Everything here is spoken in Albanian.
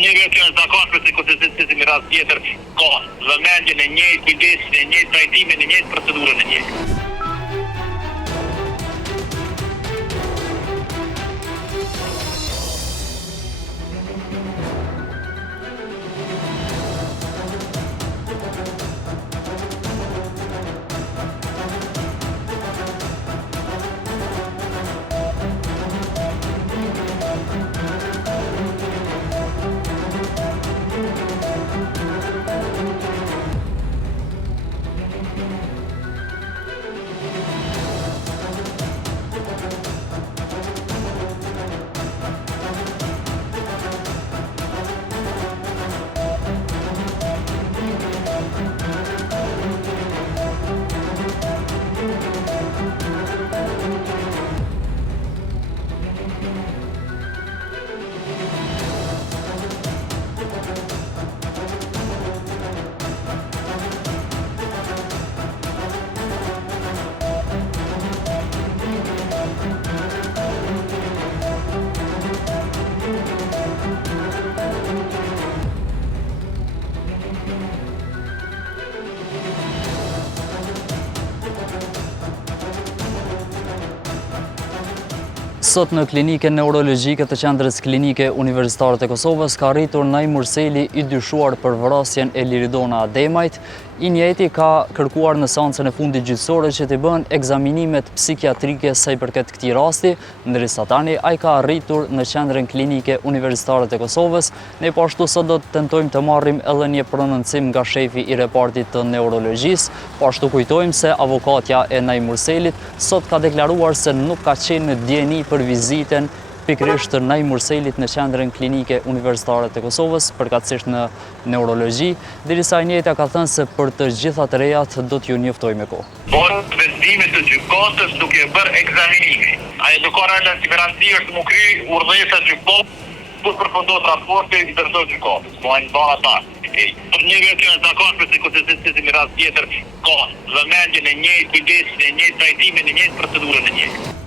njëve që është zakonshme se kurse në rast tjetër ka vëmendjen e njëjtë, kujdesin e njëjtë, trajtimin e njëjtë, procedurën e njëjtë. Sot në kliniken neurologjike të qendrës klinike universitare të Kosovës ka rritur Naj Murseli i dyshuar për vrasjen e Liridona Ademajt. I njëjti ka kërkuar në seancën e fundit gjyqësore që t'i bën ekzaminimet psikiatrike sa i përket këtij rasti, ndërsa tani ai ka arritur në qendrën klinike universitare të Kosovës. Ne po ashtu sot do të tentojmë të marrim edhe një prononcim nga shefi i repartit të neurologjisë. Po ashtu kujtojmë se avokatja e Naj Murselit sot ka deklaruar se nuk ka qenë në dieni për vizitën pikërisht të Naj Murselit në qendrën klinike universitare të Kosovës, përkatësisht në neurologji, derisa ai njëjta ka thënë se për të gjitha të rejat do t'ju njoftoj me kohë. Por vendimet të gjykatës duke bërë ekzaminimi. Ai do ka rënë në garanci është më kry urdhësa gjykatës për përfunduar raporti i dërgoj gjykatës. Po ai bën ata. Për njëve që është zakonshme se kurse në rast tjetër ka vëmendjen e njëjtë, kujdesin e njëjtë, trajtimin e njëjtë, procedurën e njëjtë.